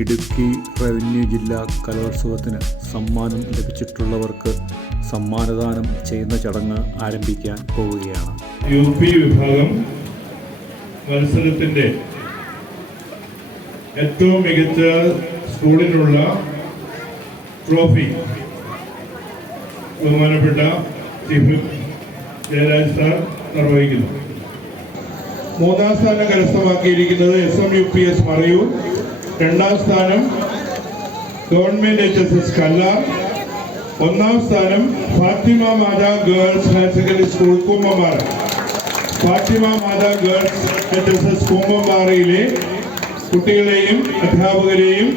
Idukki revenue ജില്ലാ കലോത്സവത്തിന് സമ്മാനം ലഭിച്ചിട്ടുള്ളവർക്ക് സമ്മാനദാനം ചെയ്യുന്ന ചടങ്ങ് ആരംഭിക്കാൻ പോവുകയാണ്. UP വിഭാഗം മത്സരത്തിൻ്റെ ഏറ്റവും മികച്ച സ്കൂളിനുള്ള ട്രോഫി ബഹുമാനപ്പെട്ട ചീഫ് ജയരാജ് സാർ നിർവഹിക്കുന്നു. മൂന്നാം സ്ഥാനം കരസ്ഥമാക്കിയിരിക്കുന്നത് SMUPS മറയൂർ, രണ്ടാം സ്ഥാനം ഗവൺമെന്റ് HSS കല്ലാർ, ഒന്നാം സ്ഥാനം Fathima Matha girls higher secondary school Kummamara. Fathima Matha girls HSS കുമ്മമാറയിലെ കുട്ടികളെയും അധ്യാപകരെയും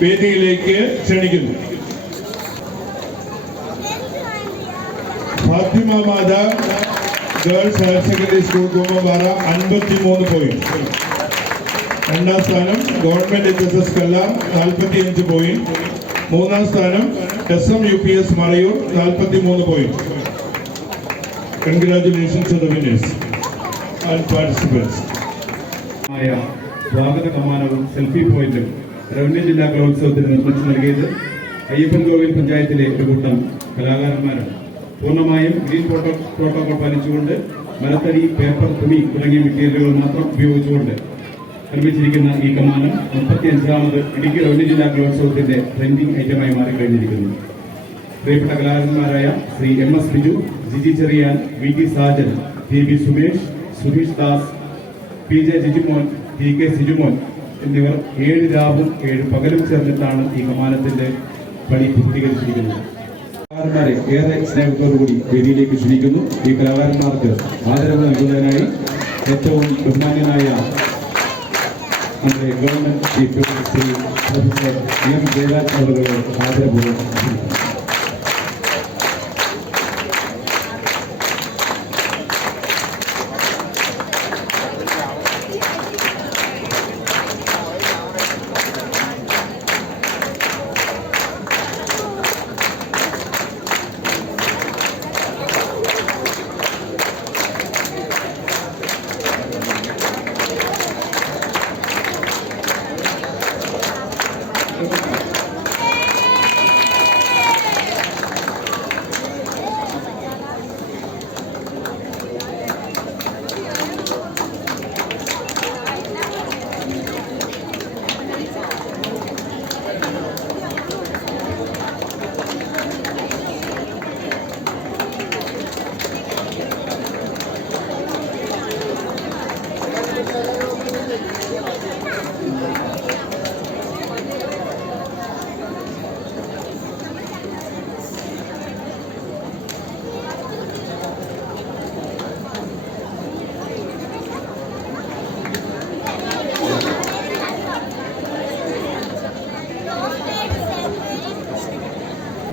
വേദിയിലേക്ക് ക്ഷണിക്കുന്നു. Fathima Matha girls higher secondary school Kummamara 53 point. രണ്ടാം സ്ഥാനം ഗവൺമെന്റ് HSS കല്ലാർ 45 പോയിന്റ്. മൂന്നാം സ്ഥാനം SMUPS Marayur 43 point. Congratulations to the winners and participants. സ്വാഗത സമ്മാനവും സെൽഫി പോയിന്റും റവന്യൂ ജില്ലാ കലോത്സവത്തിന് നിർമ്മിച്ചു നൽകിയത് അയ്യപ്പൻകോവിൽ പഞ്ചായത്തിലെ ഒരു കൂട്ടം കലാകാരന്മാരാണ്. പൂർണ്ണമായും ഗ്രീൻ പ്രോട്ടോകോൾ പാലിച്ചുകൊണ്ട് മരത്തടി, പേപ്പർ, തുണി തുടങ്ങിയ മെറ്റീരിയലുകൾ മാത്രം ഉപയോഗിച്ചുകൊണ്ട് നിർമ്മിച്ചിരിക്കുന്ന ഈ കമ്മാനം 35ാമത് ഇടുക്കി റവന്യൂ ജില്ലാ കലോത്സവത്തിന്റെ ട്രെൻഡിംഗ് ഐറ്റമായി മാറിക്കഴിഞ്ഞിരിക്കുന്നു. പ്രിയപ്പെട്ട കലാകാരന്മാരായ Shri MS Biju, Jiji Cherian, VT Sajan, TB Sumesh, Sudheesh Das, PJ Jijimon, TK Sijumon എന്നിവർ 7 രാവും 7 പകലും ചേർന്നിട്ടാണ് ഈ കമ്മാനത്തിന്റെ പണി പൂർത്തീകരിച്ചിരിക്കുന്നത്. കലാകാരന്മാരെ ഏറെ സ്നേഹത്തോടുകൂടി വേദിയിലേക്ക് ക്ഷണിക്കുന്നു. ഈ കലാകാരന്മാർക്ക് ആദരവ് നൽകുന്നതിനായി ഏറ്റവും ബഹുമാന്യനായ നമ്മുടെ government chief Shri professor M Jayaraj അവരുടെ ആദരപൂർവ്വം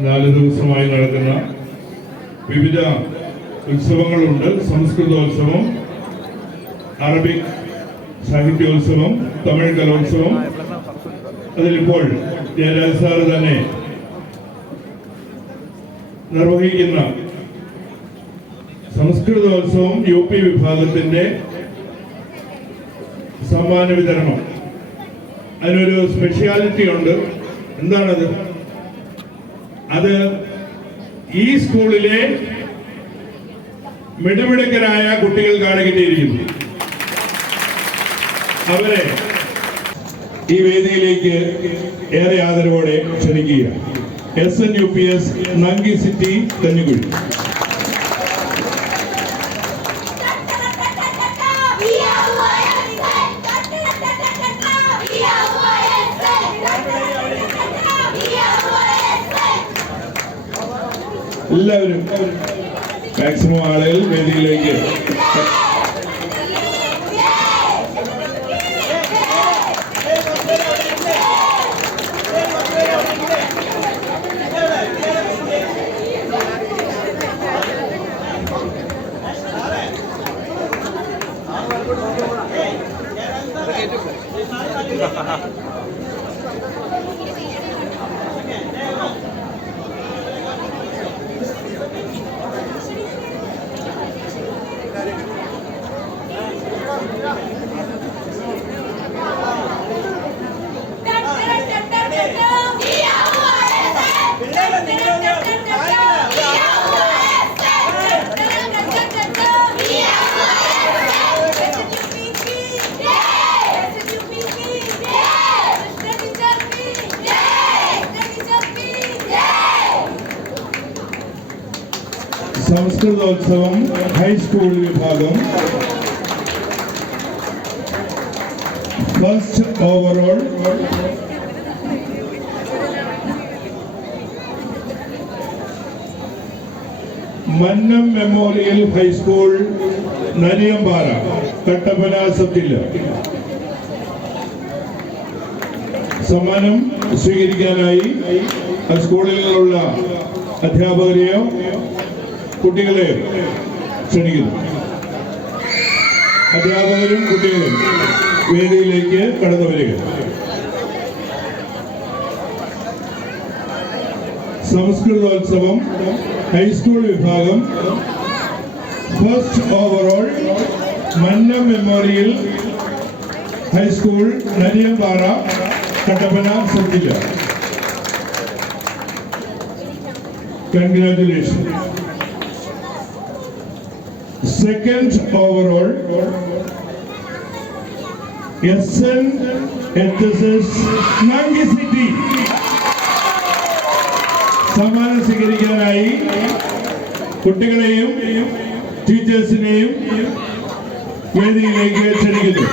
നാല് ദിവസമായി നടക്കുന്ന വിവിധ ഉത്സവങ്ങളുണ്ട്. സംസ്കൃതോത്സവം, അറബിക് സാഹിത്യോത്സവം, തമിഴ് കലോത്സവം. അതിലിപ്പോൾ ജയരാജ് സാറ് തന്നെ നിർവഹിക്കുന്ന സംസ്കൃതോത്സവം UP വിഭാഗത്തിന്റെ സമ്മാന വിതരണം. അതിനൊരു സ്പെഷ്യാലിറ്റി ഉണ്ട്. എന്താണത്? അത് ഈ സ്കൂളിലെ മിടുമിടുക്കരായ കുട്ടികൾക്കാണ് കിട്ടിയിരിക്കുന്നത്. അവരെ ഈ വേദിയിലേക്ക് ഏറെ ആദരവോടെ ക്ഷണിക്കുക. SNUPS നങ്കി സിറ്റി കഞ്ഞിക്കുഴി. എല്ലാവരും മാക്സിമം ആളുകൾ വേദിയിലേക്ക് സംസ്കൃതോത്സവം ഹൈസ്കൂൾ വിഭാഗം first overall Mannam memorial high school Nariyampara Kattappana sub ജില്ല സമ്മാനം സ്വീകരിക്കാനായി സ്കൂളിൽ നിന്നുള്ള അധ്യാപകരെയോ കുട്ടികളെയോ ക്ഷണിക്കുന്നു. അധ്യാപകരും കുട്ടികളും വേദിയിലേക്ക് കടന്നു വരിക. സംസ്കൃതോത്സവം ഹൈസ്കൂൾ വിഭാഗം first overall Mannam memorial high school Nariyampara Kattappana sub ജില്ല. Congratulations. Second overall, SN HSS Nangi City. സമ്മാനം സ്വീകരിക്കാനായി കുട്ടികളെയും ടീച്ചേഴ്സിനെയും വേദിയിലേക്ക് ക്ഷണിക്കുന്നു.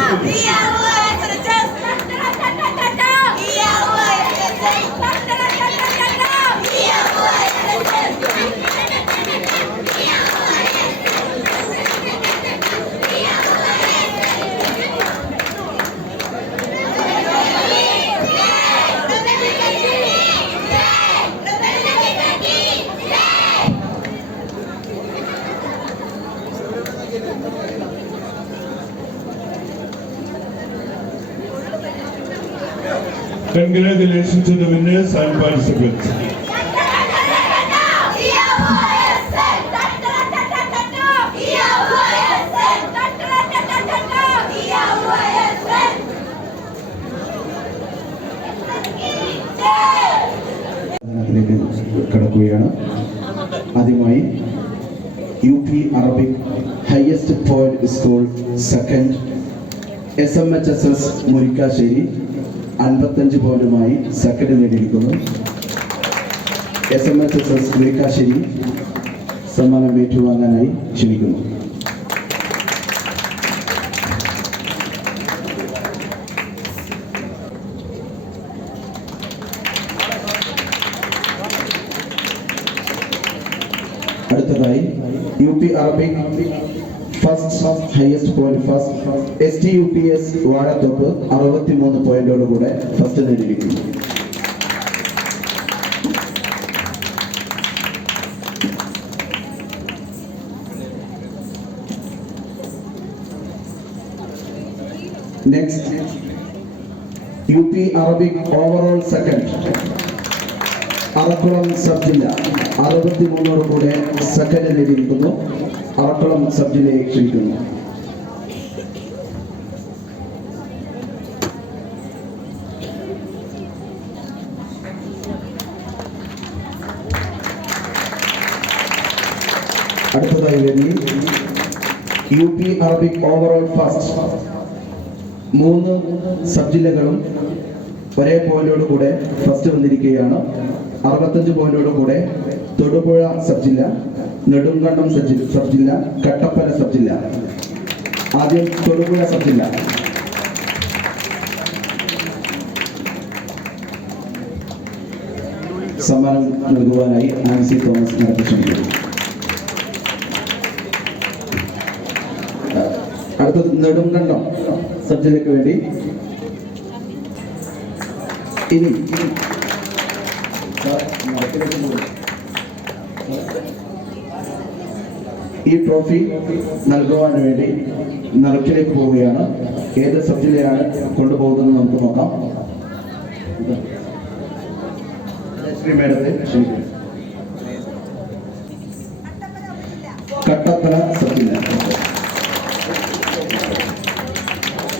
Congratulations to the winners and participants. കടക്കുകയാണ്. ആദ്യമായി UP Arabic highest point school second SMHSS Murikkassery 55 പോയിന്റുമായി സെക്കൻഡ് നേടിയിരിക്കുന്നു. SMHSS മുരിക്കാശ്ശേരി സമ്മാനം ഏറ്റുവാങ്ങാനായി ക്ഷണിക്കുന്നു. അടുത്തതായി UP Arabic first highest point first STUPS Vazhathoppu 63 പോയിന്റോടുകൂടെ ഫസ്റ്റ് നേടിയിരിക്കുന്നു. Next UP Arabic overall second Arakkulam sub ജില്ല 63 സെക്കൻഡ് നേടിയിരിക്കുന്നു. അറക്കുളം സബ് ജില്ലയെ ക്ഷണിക്കുന്നു. അടുത്തതായി വേദി UP Arabic overall first 3 sub ജില്ലകളും ഒരേ പോയിന്റോടുകൂടെ ഫസ്റ്റ് വന്നിരിക്കുകയാണ്. 65 പോയിന്റോടുകൂടെ തൊടുപുഴ സബ് ജില്ല, നെടുങ്കണ്ടം സബ് ജില്ല, കട്ടപ്പന സബ് ജില്ല. ആദ്യം തൊടുപുഴ സബ് ജില്ല. സമ്മാനം നൽകുവാനായി ആൻസി തോമസ് നടത്തി ക്ഷണിക്കുന്നു. അടുത്തത് നെടുങ്കണ്ടം സബ് ജില്ലയ്ക്ക് വേണ്ടി ഇനി ഈ ട്രോഫി നൽകുവാൻ വേണ്ടി നറുക്കിലേക്ക് പോവുകയാണ്. ഏത് സബ് ജില്ലയാണ് കൊണ്ടുപോകുന്നത് നമുക്ക് നോക്കാം. ശ്രീ മേഡത്തെ ക്ഷണിക്കുന്നു. കട്ടപ്പന സബ് ജില്ല.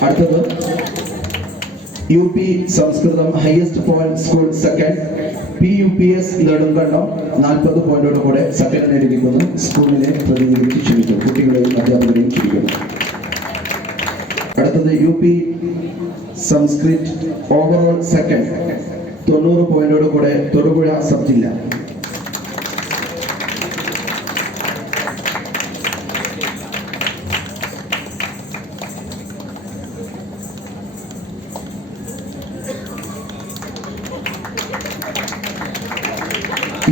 അടുത്തത് UP സംസ്കൃതം highest point school second PUPS Nedumkandam 40 പോയിന്റോടുകൂടെ സെക്കൻഡ് നേടിയിരിക്കുന്നു. സ്കൂളിനെ പ്രതിനിധീകരിച്ച് ക്ഷണിക്കുന്നു. കുട്ടികളെയും അധ്യാപകരെയും ക്ഷണിക്കുന്നു. അടുത്തത് UP സംസ്കൃത് ഓവറോൾ സെക്കൻഡ് 90 പോയിന്റോടുകൂടെ തൊടുപുഴ സബ് ജില്ല.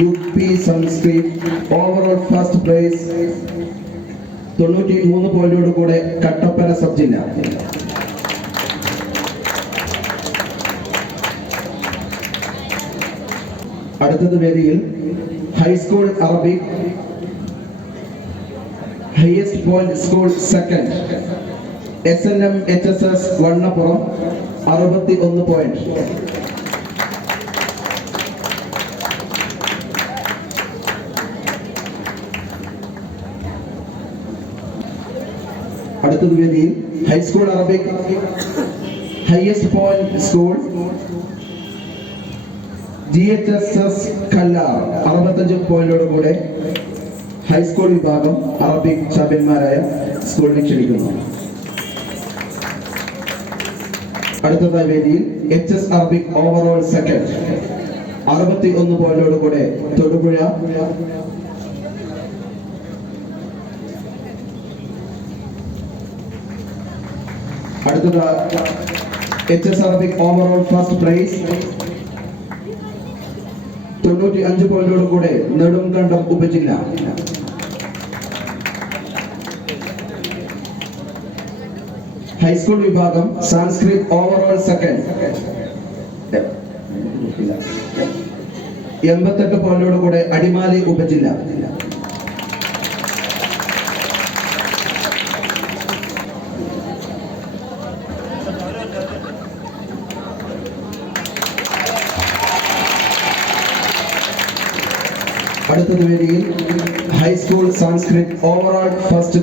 UP Sanskrit overall first prize 93 പോയിന്റോട് കൂടെ കട്ടപ്പന സബ് ജില്ല. അടുത്തത് വേദിയിൽ high school Arabic highest point school second SNM HSS Vannappuram 61 point. അടുത്തത് വേദിയിൽ high school Arabic highest point school GHSS Kallar 65 പോയിന്റോട് കൂടെ ഹൈസ്കൂൾ വിഭാഗം അറബിക് ചാമ്പ്യന്മാരായ സ്കൂളിനെ ക്ഷണിക്കുന്നു. അടുത്തതായി വേദിയിൽ HS അറബിക് ഓവറോൾ സെക്കൻഡ് 61 പോയിന്റോട് കൂടെ തൊടുപുഴ. അടുത്തത് HS Arabic overall first price 95 പോയിന്റോട് കൂടെ നെടുങ്കണ്ടം ഉപജില്ല. ഹൈസ്കൂൾ വിഭാഗം സംസ്കൃത് ഓവറോൾ സെക്കൻഡ് 88 പോയിന്റോട് കൂടെ അടിമാലി ഉപജില്ല. അടുത്തത് വേദിയിൽ ഹൈസ്കൂൾ സംസ്കൃത് ഓവറോൾ ഫസ്റ്റ്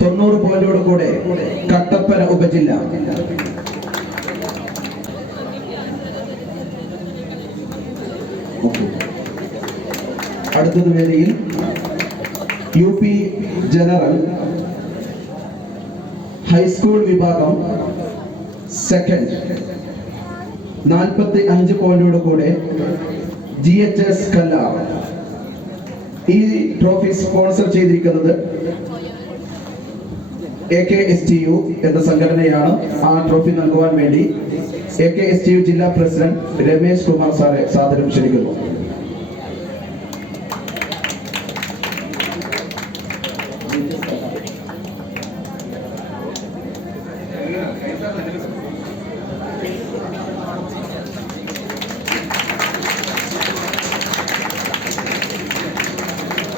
90 പോയിന്റോട് കൂടെ കട്ടപ്പന ഉപജില്ല. അടുത്തത് വേദിയിൽ UP ജനറൽ ഹൈസ്കൂൾ വിഭാഗം സെക്കൻഡ് 45 പോയിന്റോട് കൂടെ GHS കല്ലാർ. ഈ ട്രോഫി സ്പോൺസർ ചെയ്തിരിക്കുന്നത് AKSTU എന്ന സംഘടനയാണ്. ആ ട്രോഫി നൽകുവാൻ വേണ്ടി AKSTU ജില്ലാ പ്രസിഡന്റ് രമേശ് കുമാർ സാറെ സാദരം ക്ഷണിക്കുന്നു.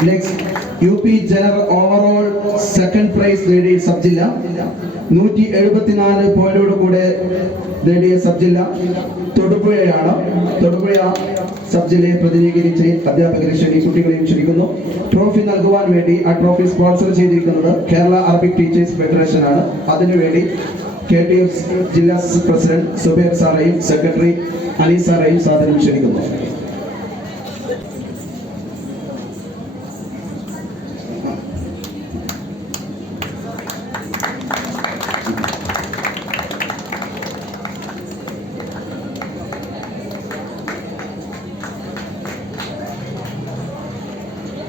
Next UP general overall second prize നേടിയ സബ് ജില്ല 174 പോയിന്റോട് കൂടെ നേടിയ സബ് ജില്ല തൊടുപുഴയാണ്. തൊടുപുഴ സബ് ജില്ലയെ പ്രതിനിധീകരിച്ച് അധ്യാപകരെ കുട്ടികളെയും ക്ഷണിക്കുന്നു. ട്രോഫി നൽകുവാൻ വേണ്ടി ആ ട്രോഫി സ്പോൺസർ ചെയ്തിരിക്കുന്നത് കേരള അറബിക് ടീച്ചേഴ്സ് ഫെഡറേഷൻ ആണ്. അതിനുവേണ്ടി KTF ജില്ലാ പ്രസിഡന്റ് സുബൈർ സാറേയും സെക്രട്ടറി അലി സാറേയും സാദരം ക്ഷണിക്കുന്നു.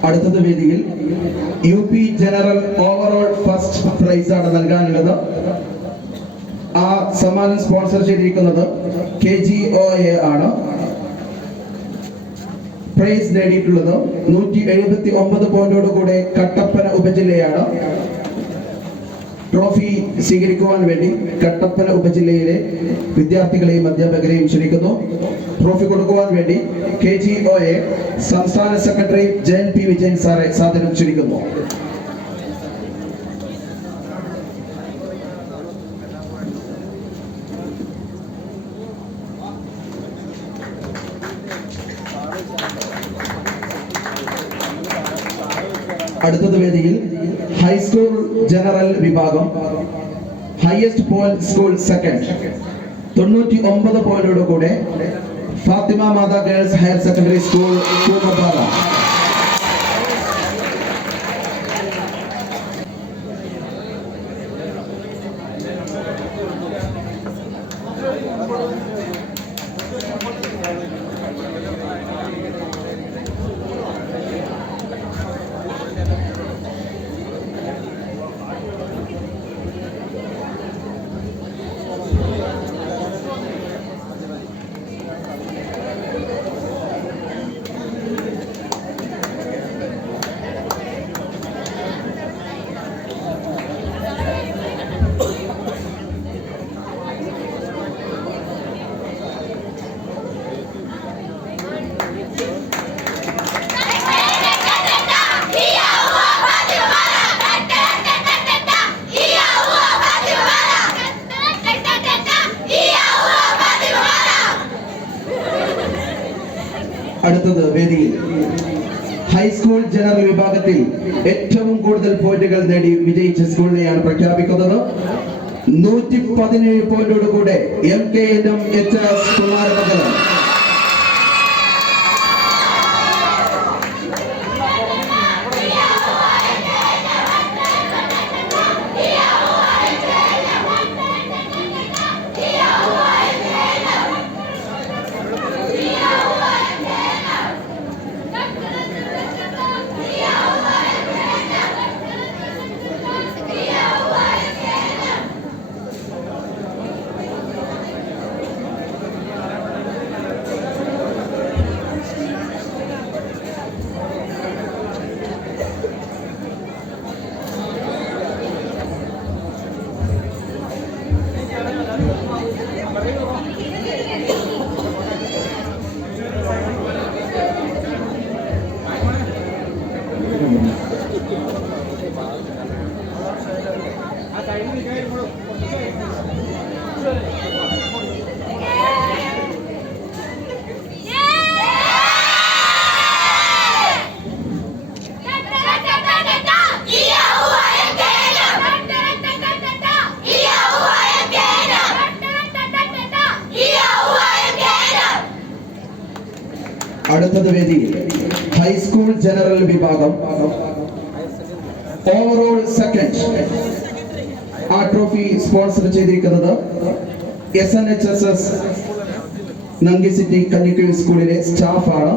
അടുത്തത് വേദിയിൽ UP general overall first price ആണ് നൽകാനുള്ളത്. ആ സമ്മാനം സ്പോൺസർ ചെയ്തിരിക്കുന്നത് KGOA ആണ്. പ്രൈസ് നേടിയിട്ടുള്ളത് 179 പോയിന്റോട് കൂടെ കട്ടപ്പന ഉപജില്ലയാണ്. ട്രോഫി സ്വീകരിക്കുവാൻ വേണ്ടി കട്ടപ്പന ഉപജില്ലയിലെ വിദ്യാർത്ഥികളെയും അധ്യാപകരെയും ക്ഷണിക്കുന്നു. ട്രോഫി കൊടുക്കുവാൻ വേണ്ടി KGOA സംസ്ഥാന സെക്രട്ടറി ജയൻ P വിജയൻ സാറെ സാദരം ക്ഷണിക്കുന്നു. അടുത്തത് വേദിയിൽ ഹൈസ്കൂൾ ജനറൽ വിഭാഗം ഹയസ്റ്റ് പോയിന്റ് സ്കൂൾ സെക്കൻഡ് 99 പോയിന്റോട് കൂടെ Fathima Matha girls higher secondary school കൂമപ്പാറ. അടുത്തത് വേദിയിൽ ഹൈസ്കൂൾ ജനറൽ വിഭാഗത്തിൽ ഏറ്റവും കൂടുതൽ പോയിന്റുകൾ നേടി വിജയിച്ച സ്കൂളിനെയാണ് പ്രഖ്യാപിക്കുന്നത്. 117 പോയിന്റോടുകൂടെ MKNM-HS കുമാരമംഗലം. അടുത്തത് വേദിയിൽ ഹൈസ്കൂൾ ജനറൽ വിഭാഗം ഓവറോൾ സെക്കൻഡ്. ആ ട്രോഫി സ്പോൺസർ ചെയ്തിരിക്കുന്നത് SNHSS നങ്കി സിറ്റി കഞ്ഞിക്കുഴി സ്കൂളിലെ സ്റ്റാഫാണ്.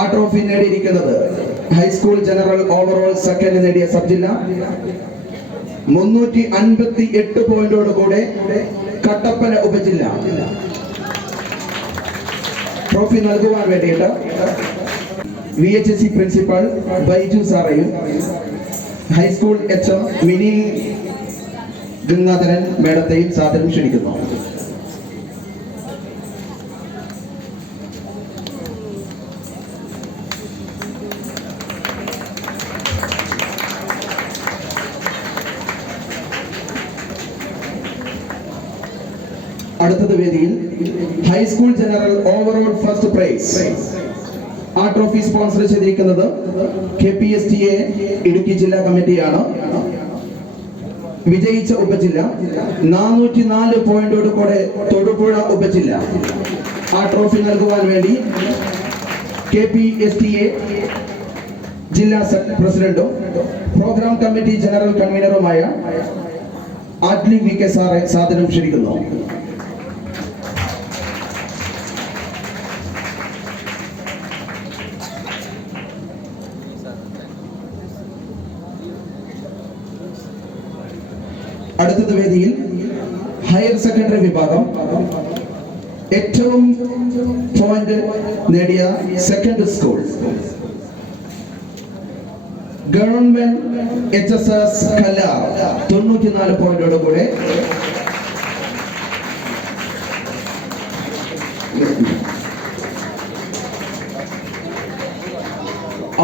ആ ട്രോഫി നേടിയിരിക്കുന്നത് ഹൈസ്കൂൾ ജനറൽ ഓവറോൾ സെക്കൻഡ് നേടിയ സബ് ജില്ല 358 പോയിന്റോടുകൂടെ കട്ടപ്പന ഉപജില്ല. ട്രോഫി നൽകുവാൻ വേണ്ടിയിട്ട് VHSE പ്രിൻസിപ്പൽ ബൈജു സാറേയും ഹൈസ്കൂൾ HM മിനി ഗംഗാധരൻ മേഡത്തെയും സാദരം ക്ഷണിക്കുന്നു. അടുത്തത് വേദിയിൽ high school general overall first prize. ആ ട്രോഫി സ്പോൺസർ ചെയ്തിരിക്കുന്നത് KPSTA ഇടുക്കി ജില്ലാ കമ്മിറ്റിയാണ്. വിജയിച്ച ഉപജില്ല 404 പോയിന്റോടുകൂടെ തൊടുപുഴ ഉപജില്ല. ആ ട്രോഫി നൽകുവാൻ വേണ്ടി KPSTA ജില്ലാ പ്രസിഡന്റും പ്രോഗ്രാം കമ്മിറ്റി ജനറൽ കൺവീനറുമായ ആറ്റ്ലി VK സാറെ സാദരം ക്ഷണിക്കുന്നു. അടുത്തത് വേദിയിൽ ഹയർ സെക്കൻഡറി വിഭാഗം ഏറ്റവും പോയിന്റ് നേടിയ second school government HSS Kallar 94 പോയിന്റോടുകൂടെ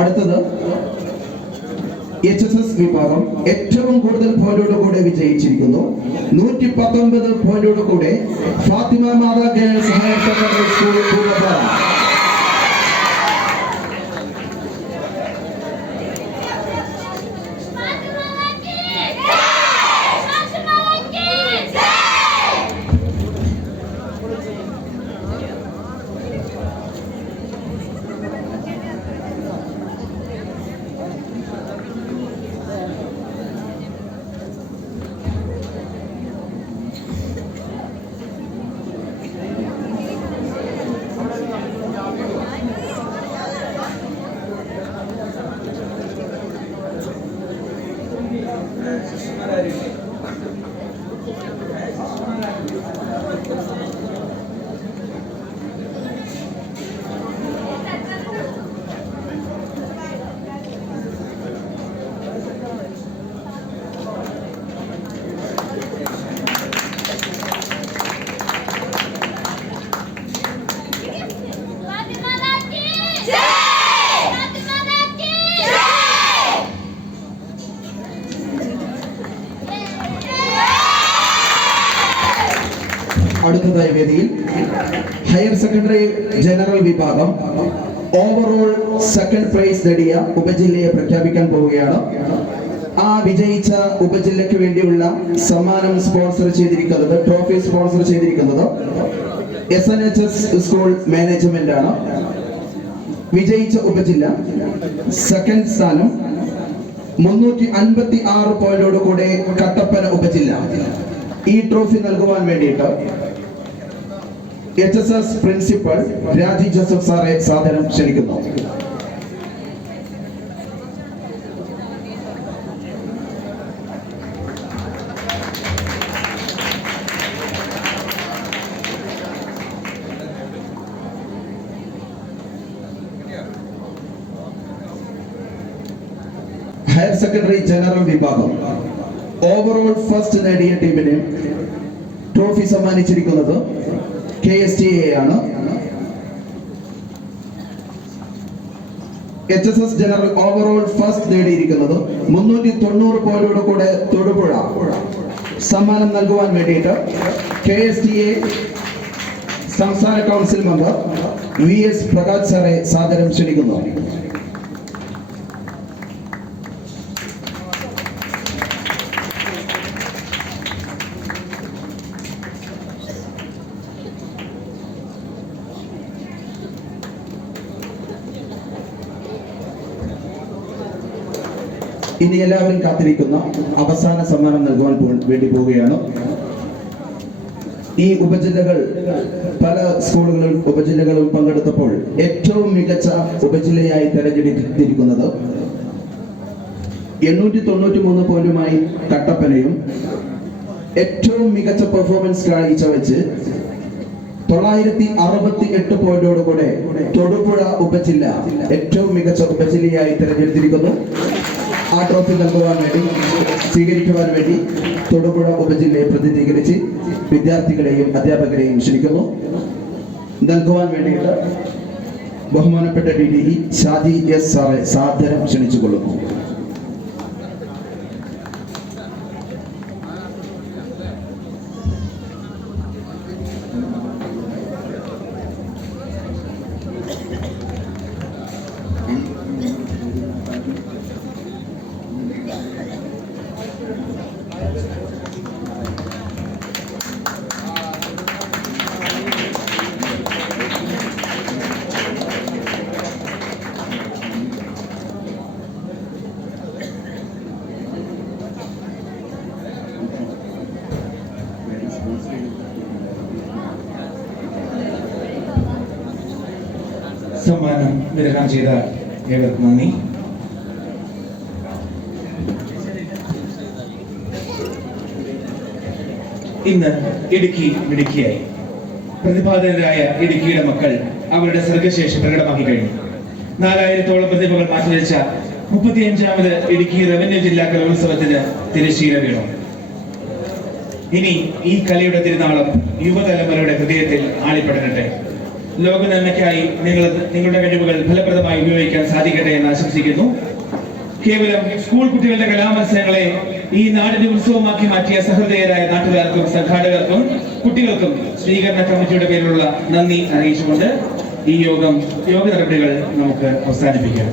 അടുത്തത് HSS വിഭാഗം ഏറ്റവും കൂടുതൽ പോയിന്റോടുകൂടെ വിജയിച്ചിരിക്കുന്നു. 119 പോയിന്റോടുകൂടെ Fathima Matha girls higher secondary school പൂവപ്പാറ. അടുത്തതായി വേദിയിൽ ഹയർ സെക്കൻഡറി ജനറൽ വിഭാഗം ഓവറോൾ സെക്കൻഡ് പ്രൈസ് നേടിയ ഉപജില്ലയെ പ്രഖ്യാപിക്കാൻ പോവുകയാണ്. ആ വിജയിച്ച ഉപജില്ലയ്ക്ക് വേണ്ടിയുള്ള സമ്മാനം സ്പോൺസർ ചെയ്തിരിക്കുന്നത്, ട്രോഫി സ്പോൺസർ ചെയ്തിരിക്കുന്നത് SNHS സ്കൂൾ മാനേജ്മെന്റ് ആണ്. വിജയിച്ച ഉപജില്ല സെക്കൻഡ് സ്ഥാനം 356 പോയിന്റോട് കൂടെ കട്ടപ്പന ഉപജില്ല. ഈ ട്രോഫി നൽകുവാൻ വേണ്ടിയിട്ട് HSS പ്രിൻസിപ്പൽ രാജി ജോസഫ് സാറെ സാദരം ക്ഷണിക്കുന്നു. ഹയർ സെക്കൻഡറി ജനറൽ വിഭാഗം ഓവറോൾ ഫസ്റ്റ് നേടിയ ടീമിന് ട്രോഫി സമ്മാനിച്ചിരിക്കുന്നത് KSTA ആണ്. HSS ജനറൽ ഓവറോൾ ഫസ്റ്റ് നേടിയിരിക്കുന്നത് 390 പോയിന്റോട് കൂടെ തൊടുപുഴ. സമ്മാനം നൽകുവാൻ വേണ്ടിയിട്ട് KSTA സംസ്ഥാന കൗൺസിൽ മെമ്പർ VS പ്രകാശ് സാറെ സാദരം ക്ഷണിക്കുന്നു. ഇനി എല്ലാവരും കാത്തിരിക്കുന്ന അവസാന സമ്മാനം നൽകുവാൻ വേണ്ടി പോവുകയാണ്. ഈ ഉപജില്ലകൾ പല സ്കൂളുകളിലും ഉപജില്ലകളും പങ്കെടുത്തപ്പോൾ ഏറ്റവും മികച്ച ഉപജില്ലയായി തെരഞ്ഞെടുത്തിരിക്കുന്നത് 893 പോയിന്റുമായി കട്ടപ്പനയും ഏറ്റവും മികച്ച പെർഫോമൻസ് കാഴ്ചവെച്ച് 968 പോയിന്റോടുകൂടെ തൊടുപുഴ ഉപജില്ല ഏറ്റവും മികച്ച ഉപജില്ലയായി തെരഞ്ഞെടുത്തിരിക്കുന്നു. ആ ട്രോഫി നൽകുവാൻ വേണ്ടി, സ്വീകരിക്കുവാൻ വേണ്ടി തൊടുപുഴ ഉപജില്ലയെ പ്രതിനിധീകരിച്ച് വിദ്യാർത്ഥികളെയും അധ്യാപകരെയും ക്ഷണിക്കുന്നു. നൽകുവാൻ വേണ്ടിയിട്ട് ബഹുമാനപ്പെട്ട DDE ഷാജി S സാറെ സാദരം ക്ഷണിച്ചുകൊള്ളുന്നു. സമ്മാനം വിതരണം ചെയ്ത ഏവർക്കും നന്ദി. ഇന്ന് ഇടുക്കി മിടുക്കിയായി. പ്രതിഭാധനരായ ഇടുക്കിയുടെ മക്കൾ അവരുടെ സർഗശേഷി പ്രകടമാക്കി കഴിഞ്ഞു. 4000-ഓളം പ്രതിഭകൾ മാറ്റിവെച്ച 35ാമത് ഇടുക്കി റവന്യൂ ജില്ലാ കലോത്സവത്തിന് തിരശ്ശീല വീണു. ഇനി ഈ കലയുടെ തിരുനാളം യുവതലമുറയുടെ ഹൃദയത്തിൽ ആളിപ്പടരട്ടെ. ലോക നന്മയ്ക്കായി നിങ്ങളുടെ കഴിവുകൾ ഫലപ്രദമായി ഉപയോഗിക്കാൻ സാധിക്കട്ടെ എന്ന് ആശംസിക്കുന്നു. കേവലം സ്കൂൾ കുട്ടികളുടെ കലാമത്സരങ്ങളെ ഈ നാടിന്റെ ഉത്സവമാക്കി മാറ്റിയ സഹൃദയരായ നാട്ടുകാർക്കും സംഘാടകർക്കും കുട്ടികൾക്കും സ്വീകരണ കമ്മിറ്റിയുടെ പേരിലുള്ള നന്ദി അറിയിച്ചുകൊണ്ട് ഈ യോഗ നടപടികൾ നമുക്ക് അവസാനിപ്പിക്കാം.